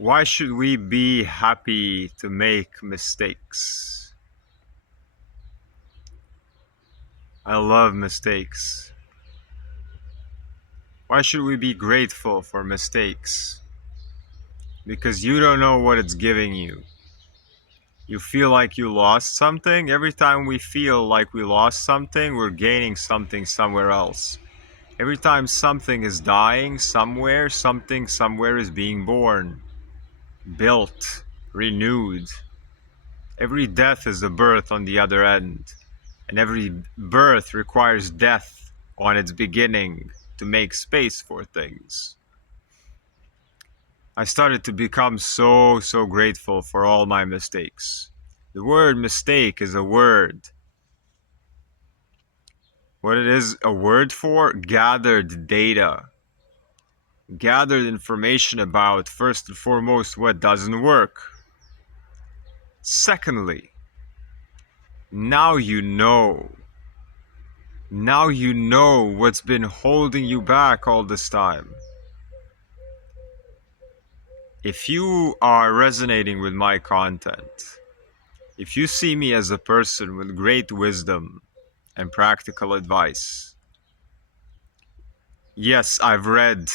Why should we be happy to make mistakes? I love mistakes. Why should we be grateful for mistakes? Because you don't know what it's giving you. You feel like you lost something. Every time we feel like we lost something, we're gaining something somewhere else. Every time something is dying somewhere, something somewhere is being born, built, renewed. Every death is a birth on the other end. And every birth requires death on its beginning to make space for things. I started to become so grateful for all my mistakes. The word mistake is a word. What it is a word for? Gathered data. Gathered information about, first and foremost, what doesn't work. Secondly, now you know. Now you know what's been holding you back all this time. If you are resonating with my content, if you see me as a person with great wisdom and practical advice, yes, I've read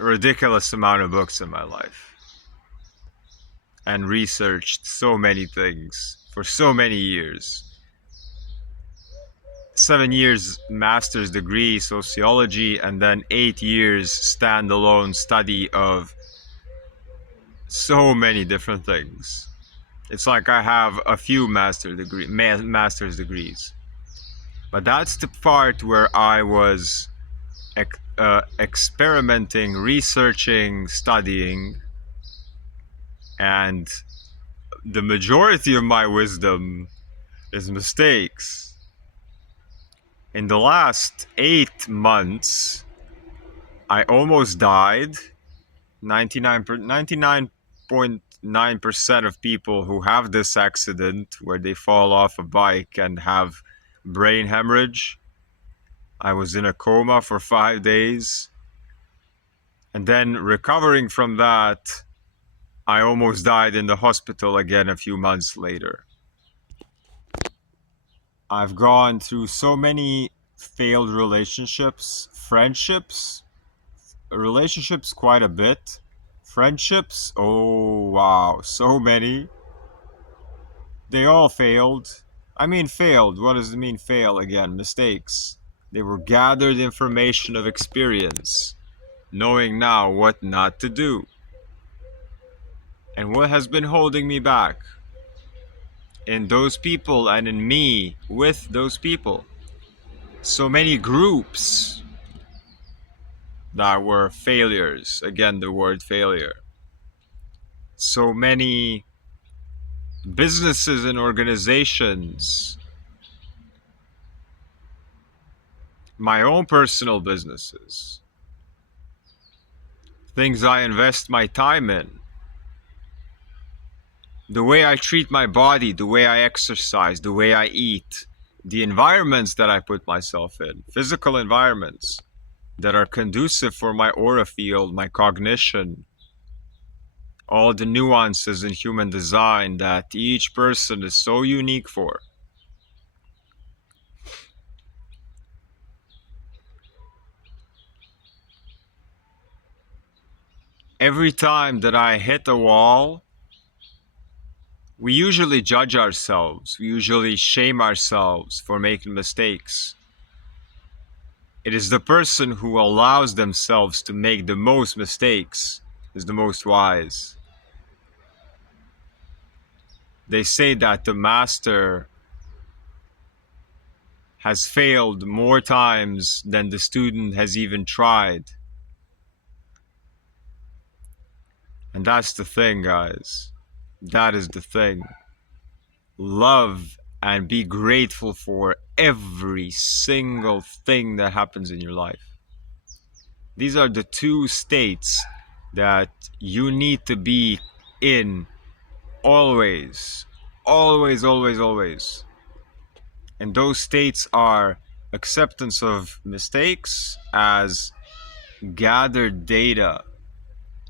a ridiculous amount of books in my life and researched so many things for so many years. 7 years master's degree sociology, and then 8 years standalone study of so many different things. It's like I have a few master's degrees. But that's the part where I was experimenting, researching, studying, and the majority of my wisdom is mistakes. In the last 8 months, I almost died. 99.9% of people who have this accident where they fall off a bike and have brain hemorrhage. I was in a coma for 5 days. And then recovering from that, I almost died in the hospital again a few months later. I've gone through so many failed relationships, relationships quite a bit. Friendships, oh wow, so many. They all failed. I mean failed, what does it mean fail again? Mistakes. They were gathered information of experience, knowing now what not to do. And what has been holding me back in those people and in me with those people? So many groups that were failures. Again, the word failure. So many businesses and organizations, my own personal businesses, things I invest my time in, the way I treat my body, the way I exercise, the way I eat, the environments that I put myself in, physical environments that are conducive for my aura field, my cognition, all the nuances in human design that each person is so unique for. Every time that I hit a wall, we usually judge ourselves. We usually shame ourselves for making mistakes. It is the person who allows themselves to make the most mistakes is the most wise. They say that the master has failed more times than the student has even tried. And that's the thing, guys. That is the thing. Love and be grateful for every single thing that happens in your life. These are the two states that you need to be in always. Always, always, always. And those states are acceptance of mistakes as gathered data,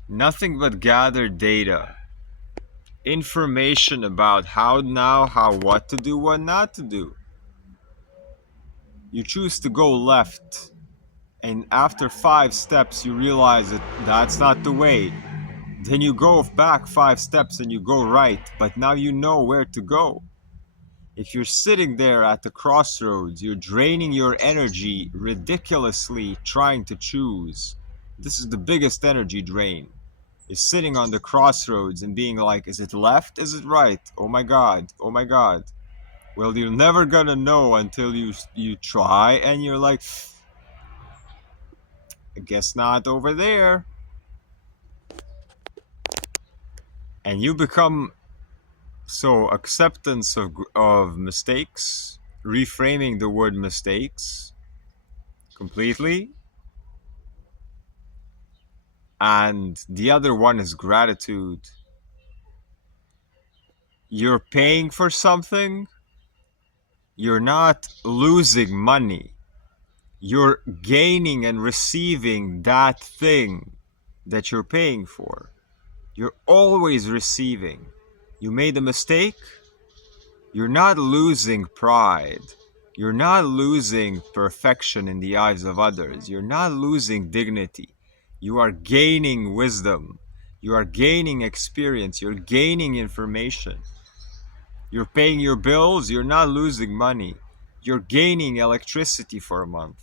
Nothing but gather data, information about how now, how what to do, what not to do. You choose to go left, and after 5 steps, you realize that that's not the way. Then you go back 5 steps and you go right, but now you know where to go. If you're sitting there at the crossroads, you're draining your energy ridiculously trying to choose. This is the biggest energy drain. Is sitting on the crossroads and being like, is it left? Is it right? Oh my god. Oh my god. Well, you're never gonna know until you try and you're like, I guess not over there. And you become so acceptance of mistakes, reframing the word mistakes completely. And the other one is gratitude. You're paying for something, you're not losing money. You're gaining and receiving that thing that you're paying for. You're always receiving. You made a mistake, you're not losing pride. You're not losing perfection in the eyes of others. You're not losing dignity. You are gaining wisdom. You are gaining experience. You're gaining information. You're paying your bills. You're not losing money. You're gaining electricity for a month.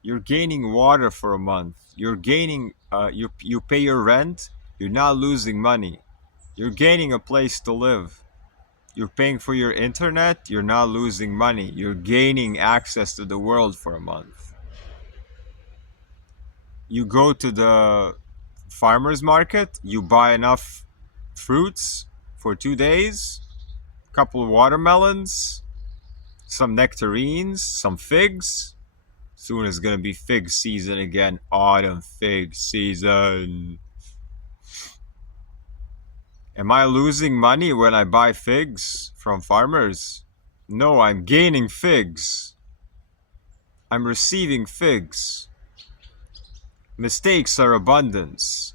You're gaining water for a month. You're gaining, you pay your rent. You're not losing money. You're gaining a place to live. You're paying for your internet, you're not losing money. You're gaining access to the world for a month. You go to the farmer's market, you buy enough fruits for 2 days, a couple of watermelons, some nectarines, some figs. Soon it's gonna be fig season again, autumn fig season. Am I losing money when I buy figs from farmers? No, I'm gaining figs. I'm receiving figs. Mistakes are abundance.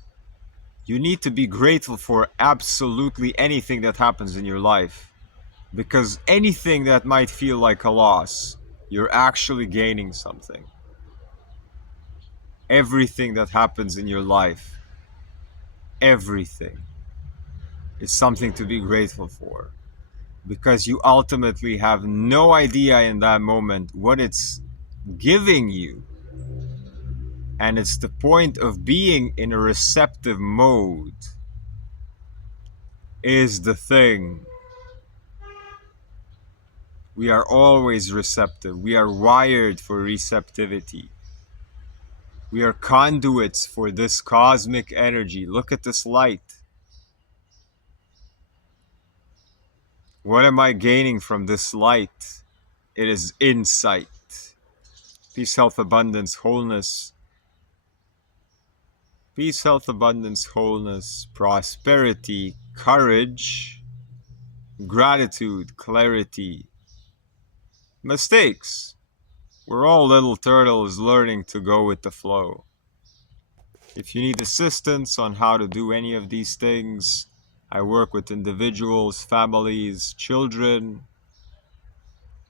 You need to be grateful for absolutely anything that happens in your life. Because anything that might feel like a loss, you're actually gaining something. Everything that happens in your life, everything, is something to be grateful for. Because you ultimately have no idea in that moment what it's giving you. And it's the point of being in a receptive mode is the thing. We are always receptive. We are wired for receptivity. We are conduits for this cosmic energy. Look at this light. What am I gaining from this light? It is insight. Peace, health, abundance, wholeness. Peace, health, abundance, wholeness, prosperity, courage, gratitude, clarity, mistakes. We're all little turtles learning to go with the flow. If you need assistance on how to do any of these things, I work with individuals, families, children,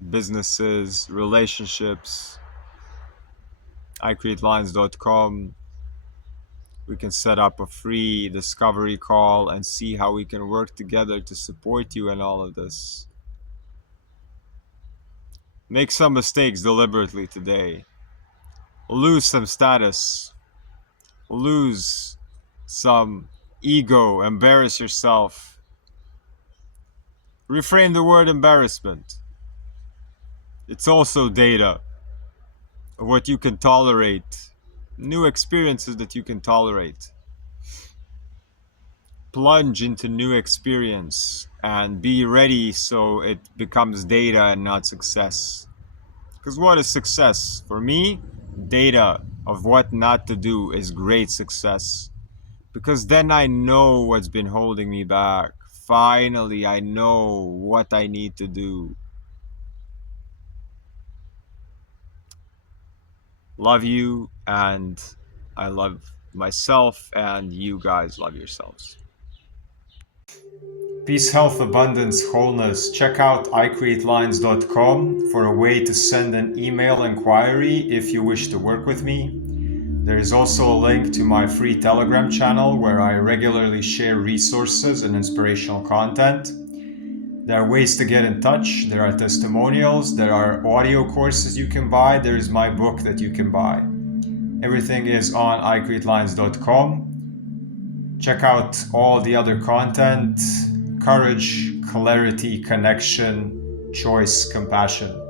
businesses, relationships. iCreateLines.com. We can set up a free discovery call and see how we can work together to support you in all of this. Make some mistakes deliberately today. Lose some status. Lose some ego. Embarrass yourself. Reframe the word embarrassment. It's also data of what you can tolerate, new experiences that you can tolerate. Plunge into new experience and be ready so it becomes data and not success. Because what is success? For me, data of what not to do is great success. Because then I know what's been holding me back. Finally, I know what I need to do. Love you, and I love myself, and you guys love yourselves. Peace, health, abundance, wholeness. Check out icreatelines.com for a way to send an email inquiry if you wish to work with me. There is also a link to my free Telegram channel where I regularly share resources and inspirational content. There are ways to get in touch. There are testimonials. There are audio courses you can buy. There is my book that you can buy. Everything is on icreatelines.com. Check out all the other content. Courage, clarity, connection, choice, compassion.